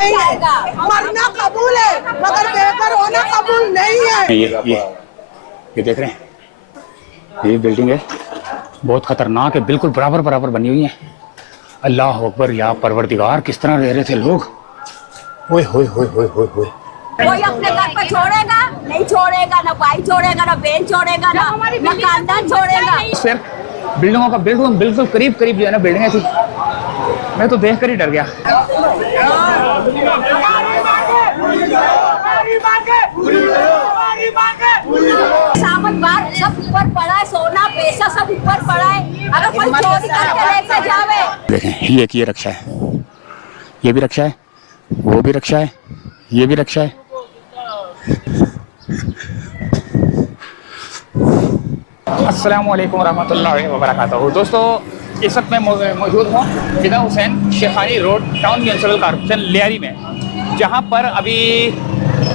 मरना कबूल है मगर बेघर होना कबूल नहीं है। ये देख रहे हैं, ये बिल्डिंग है, बहुत खतरनाक है, बिल्कुल बराबर बराबर बनी हुई है। अल्लाह अकबर, या परवरदिगार, किस तरह रह रहे थे लोग। ओए होए होए होए होए होए। कोई अपने घर पर छोड़ेगा नहीं, छोड़ेगा ना भाई छोड़ेगा ना बहन छोड़ेगा ना खानदान छोड़ेगा। फिर बिल्डिंगों का बिल्कुल करीब करीब जो है ना बिल्डिंगें थी, मैं तो देख कर ही डर गया। सामान बार सब ऊपर पड़ा है, सोना पैसा सब ऊपर पड़ा है, अगर कोई चोरी करके लेके जावे। देखें, ये रक्षा है, ये भी रक्षा है, वो भी रक्षा है, ये भी रक्षा है। अस्सलामु अलैकुम रहमतुल्लाहि व बरकातहू। दोस्तों, इस वक्त मैं मौजूद हूँ Fida Hussain Shekhani Road Town Municipal Corporation Lyari में, जहाँ पर अभी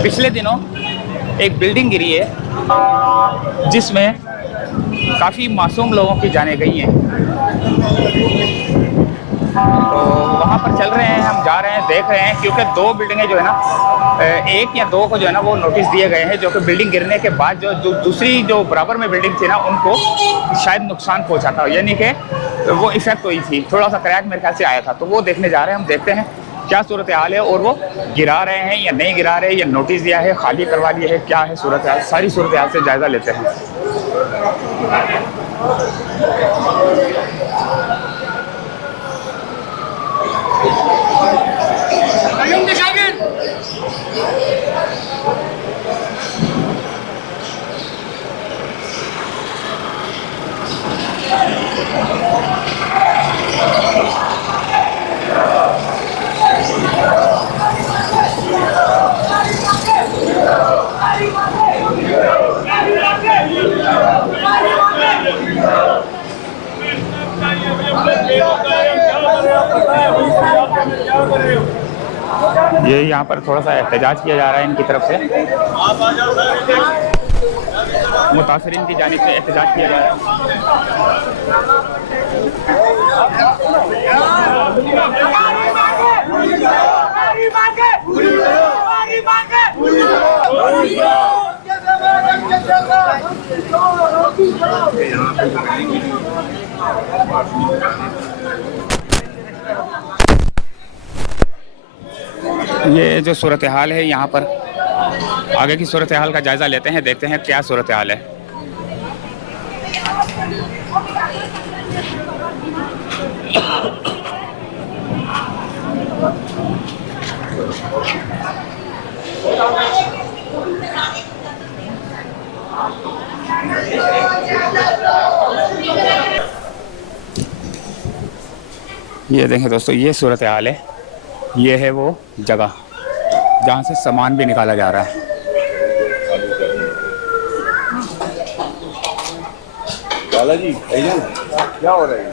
पिछले दिनों एक बिल्डिंग गिरी है जिसमें काफ़ी मासूम लोगों की जानें गई हैं। तो वहाँ पर चल रहे हैं, हम जा रहे हैं, देख रहे हैं, क्योंकि दो बिल्डिंगें जो है ना, एक या दो को जो है ना वो नोटिस दिए गए हैं, जो कि बिल्डिंग गिरने के बाद जो दूसरी जो बराबर में बिल्डिंग थी ना उनको शायद नुकसान पहुँचा था, यानी कि वो इफेक्ट हुई थी, थोड़ा सा क्रैक मेरे ख्याल से आया था। तो वो देखने जा रहे हैं, हम देखते हैं क्या सूरत हाल है, और वो गिरा रहे हैं या नहीं गिरा रहे, या नोटिस दिया है, खाली करवा दिया है, क्या है सूरत हाल, सारी सूरत हाल से जायज़ा लेते हैं। ये यहाँ पर थोड़ा सा एहतजाज किया जा रहा है इनकी तरफ से, मुतासरीन की जानिब से एहतजाज किया जा रहा ये जो सूरत हाल है यहाँ पर, आगे की सूरत हाल का जायज़ा लेते हैं, देखते हैं क्या सूरत हाल है। ये देखें दोस्तों, ये सूरत हाल है, ये है वो जगह जहाँ से सामान भी निकाला जा रहा है। लाला जी क्या हो रहा है?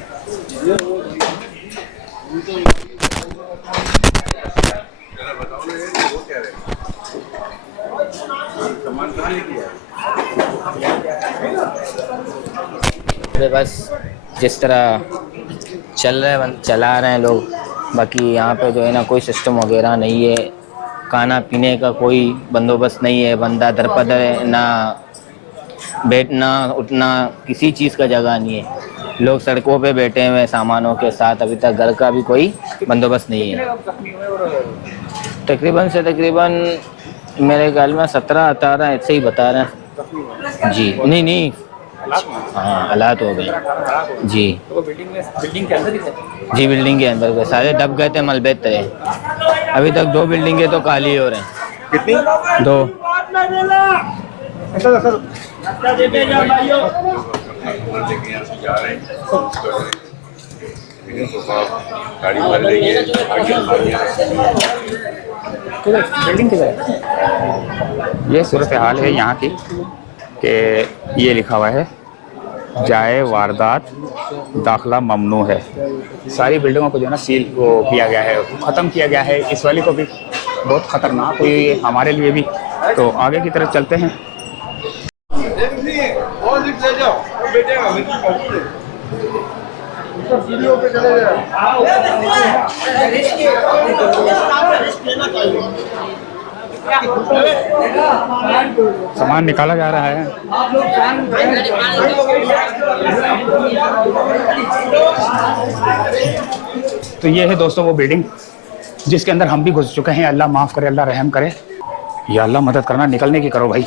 बस जिस तरह चला रहे हैं लोग, बाकी यहाँ पे जो है ना कोई सिस्टम वगैरह नहीं है, खाना पीने का कोई बंदोबस्त नहीं है, बंदा दरपदर है, ना बैठना उठना किसी चीज़ का जगह नहीं है, लोग सड़कों पे बैठे हुए सामानों के साथ, अभी तक घर का भी कोई बंदोबस्त नहीं है। तकरीबन से तकरीबन मेरे ख्याल में 17-18 ऐसे ही बता रहे हैं जी। नहीं हाँ, हालात हो गए जी। तो बिल्डिंग के अंदर ही थे? जी, बिल्डिंग के अंदर गए, सारे दब गए थे, मलबे थे। अभी तक 2 बिल्डिंगें तो खाली हो रहे हैं। कितनी? 2। गाड़ी भर रही है, बिल्डिंग किधर? ये सूरत हाल है यहाँ की, कि ये लिखा हुआ है जाए वारदात दाखिला ममनू है। सारी बिल्डिंगों को जो है ना सील वो किया गया है, ख़त्म किया गया है। इस वाली को भी बहुत ख़तरनाक हुई है हमारे लिए भी। तो आगे की तरफ चलते हैं। सीढ़ियों पे चले गए। सामान निकाला जा रहा है। तो ये है दोस्तों वो बिल्डिंग जिसके अंदर हम भी घुस चुके हैं। अल्लाह माफ़ करे, अल्लाह रहम करे, या अल्लाह मदद करना। निकलने की करो भाई,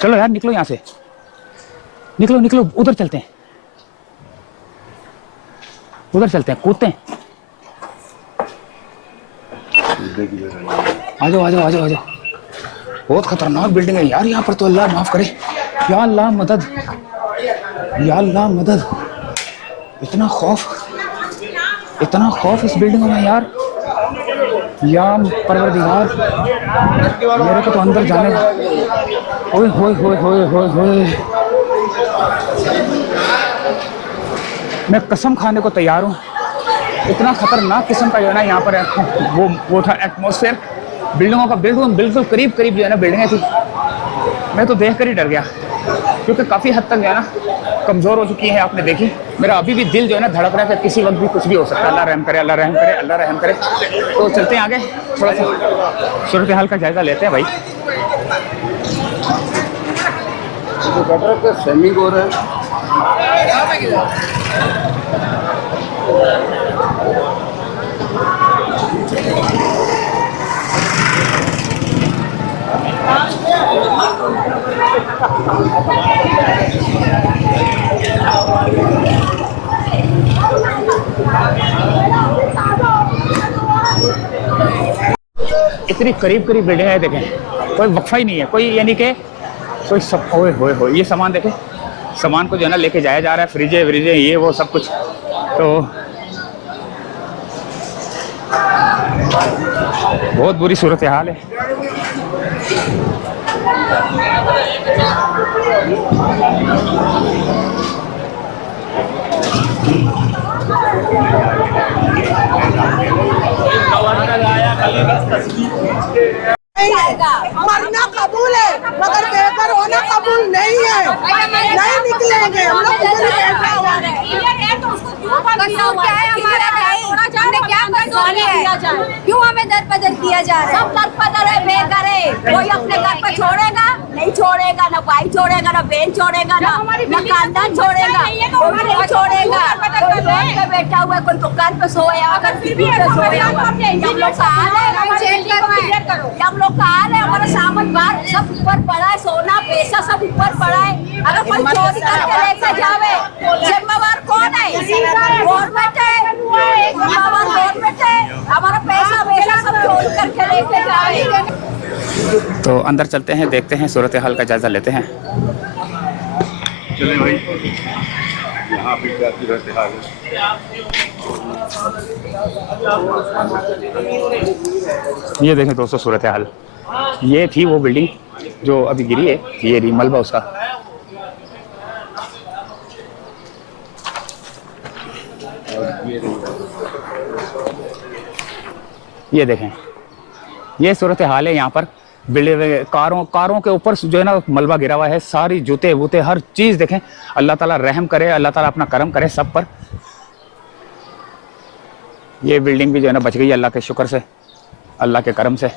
चलो यार निकलो यहाँ से, निकलो निकलो, उधर चलते हैं, उधर चलते हैं, कूदते हैं। आ जाओ आ जाओ आ जाओ आ जाओ। बहुत खतरनाक बिल्डिंग है यार यहाँ पर तो। अल्लाह माफ़ करे, या अल्लाह मदद, या अल्लाह मदद। इतना खौफ इस बिल्डिंग में यार, या परवरदिगार मेरे को तो अंदर जाने। ओए होए होए होए होए होए, मैं कसम खाने को तैयार हूँ। इतना खतरनाक किस्म का जो है ना यहाँ पर वो था एटमॉस्फेयर। बिल्डिंगों का बिल्कुल करीब करीब जो है ना बिल्डिंगें थी। मैं तो देख कर ही डर गया, क्योंकि काफ़ी हद तक जो है ना कमज़ोर हो चुकी है। आपने देखी, मेरा अभी भी दिल जो है ना धड़क रहा है कि किसी वक्त भी कुछ भी हो सकता है। अल्लाह रहम करे, अल्लाह रहम करे, अल्लाह रहम करे। तो चलते हैं आगे, थोड़ा सा सूरत हाल का जायज़ा लेते हैं भाई। स्विमिंग हो रहा है। इतनी करीब करीब बिल्डिंग है, देखें कोई वक्फा ही नहीं है, कोई यानी कि कोई सब। ओए होए होए, ये सामान देखें, सामान को जो है ना लेके जाया जा रहा है, फ्रिजे व्रिजे ये वो सब कुछ। तो बहुत बुरी सूरत हाल है। मरना कबूल है मगर बेघर होना कबूल नहीं है। नहीं निकलेंगे हम लोग, इधर ही बैठा हुआ है। क्यों हमें दर बदर किया जा रहा है? सब दर बदर है, बेघर है। कोई अपने घर पे छोड़ेगा नहीं, छोड़ेगा ना भाई, छोड़ेगा ना बहन, छोड़ेगा ना खानदान, छोड़ेगा कोई छोड़ेगा। कोई रोड पे बैठा हुआ है, कोई दुकान पे सोया, अगर फिर भी सोया हुआ। हम लोग का हाल है, हम लोग का हाल है। हमारा सामान बाहर सब ऊपर पड़ा है, सोना पैसा सब ऊपर पड़ा है। अगर कोई चोरी करके लेके जावे, जिम्मेवार कौन है? गवर्नमेंट है, गवर्नमेंट है। हमारा पैसा वैसा सब चोरी करके लेके जाए। तो अंदर चलते हैं, देखते हैं, सूरत हाल का जायज़ा लेते हैं। चले भाई, यहाँ पे क्या सूरत हाल है। ये देखें दोस्तों सूरत हाल, ये थी वो बिल्डिंग जो अभी गिरी है, ये रही मलबा उसका। ये देखें, ये सूरत हाल है यहाँ पर। बिल्डिंग कारों के ऊपर जो है ना मलबा गिरा हुआ है, सारी जूते वूते हर चीज़ देखें। अल्लाह ताला रहम करे, अल्लाह ताला अपना करम करे सब पर। ये बिल्डिंग भी जो है ना बच गई अल्लाह के शुक्र से, अल्लाह के करम से।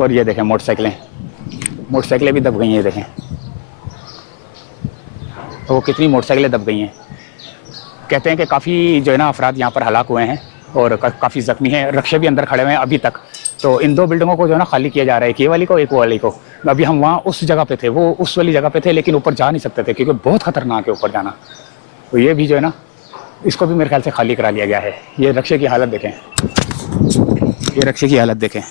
और ये देखें मोटरसाइकिलें भी दब गई हैं, देखें तो कितनी मोटरसाइकिलें दब गई हैं। कहते हैं कि काफ़ी जो है ना अफराद यहाँ पर हलाक हुए हैं और काफ़ी ज़ख्मी हैं। रक्षे भी अंदर खड़े हुए हैं अभी तक। तो इन दो बिल्डिंगों को जो है ना खाली किया जा रहा है, एक ये वाली को एक वो वाली को। अभी हम वहाँ उस जगह पे थे, वो उस वाली जगह पे थे, लेकिन ऊपर जा नहीं सकते थे क्योंकि बहुत ख़तरनाक है ऊपर जाना। तो ये भी जो है ना इसको भी मेरे ख्याल से खाली करा लिया गया है। ये रक्षे की हालत देखें, ये रक्षे की हालत देखें।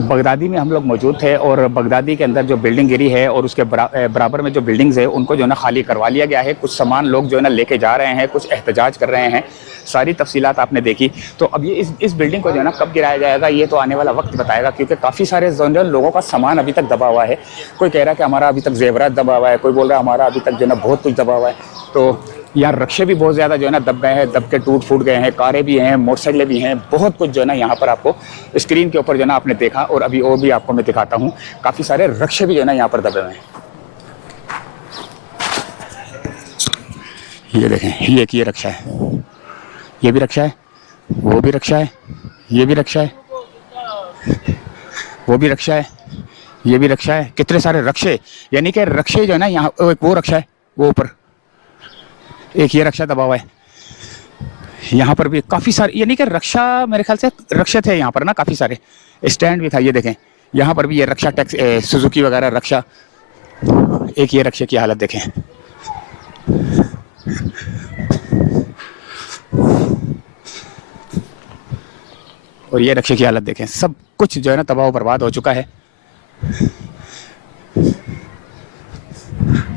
बगदादी में हम लोग मौजूद थे और बगदादी के अंदर जो बिल्डिंग गिरी है और उसके बराबर में जो बिल्डिंग्स है उनको जो है ना खाली करवा लिया गया है। कुछ सामान लोग जो है ना लेके जा रहे हैं, कुछ एहतजाज कर रहे हैं। सारी तफसीलात आपने देखी। तो अब ये इस बिल्डिंग को जो है ना कब गिराया जाएगा ये तो आने वाला वक्त बताएगा, क्योंकि काफ़ी सारे जो लोगों का सामान अभी तक दबा हुआ है। कोई कह रहा है कि हमारा अभी तक जेवरात दबा हुआ है, कोई बोल रहा है हमारा अभी तक जो है ना बहुत कुछ दबा हुआ है। तो यहाँ रक्षे भी बहुत ज़्यादा जो है ना दब गए हैं, दब के टूट फूट गए हैं। कारें भी हैं, मोटरसाइकिलें भी हैं, बहुत कुछ जो है ना यहाँ पर आपको स्क्रीन के ऊपर जो है ना आपने देखा। और अभी और भी आपको मैं दिखाता हूँ, काफ़ी सारे रक्षे भी जो है ना यहाँ पर दबे हुए हैं। ये देखें, ये एक ये रक्षा है, ये भी रक्षा है, वो भी रक्षा है, ये भी रक्षा है, वो भी रक्षा है, ये भी रक्षा है। कितने सारे रक्षे, यानी कि रक्षे जो है ना, यहाँ एक वो रक्षा है, वो ऊपर एक ये रक्षा दबा हुआ है। यहाँ पर भी काफ़ी सारे, यानी कि रक्षा, मेरे ख्याल से रक्षा थे यहाँ पर ना, काफ़ी सारे स्टैंड भी था। ये देखें, यहाँ पर भी ये रक्षा टैक्स, सुजुकी वगैरह रक्षा। एक ये रक्षे की हालत देखें, और ये रक्षे की हालत देखें। सब कुछ जो है ना तबाह बर्बाद हो चुका है।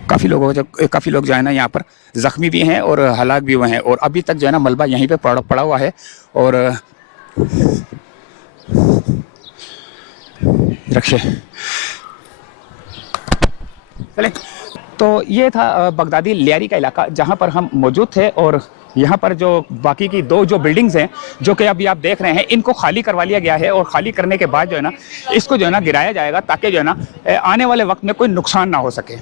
काफ़ी लोग जो है ना यहाँ पर ज़ख्मी भी हैं और हलाक भी हुए हैं, और अभी तक जो है ना मलबा यहीं पे पड़ा हुआ है। और रक्षे चले, तो ये था बगदादी लियारी का इलाका जहाँ पर हम मौजूद थे। और यहाँ पर जो बाकी की दो जो बिल्डिंग्स हैं जो कि अभी आप देख रहे हैं, इनको खाली करवा लिया गया है, और खाली करने के बाद जो है ना इसको जो है ना गिराया जाएगा, ताकि जो है ना आने वाले वक्त में कोई नुकसान ना हो सके।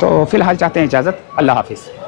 तो फिलहाल चाहते हैं इजाज़त, अल्लाह हाफिज़।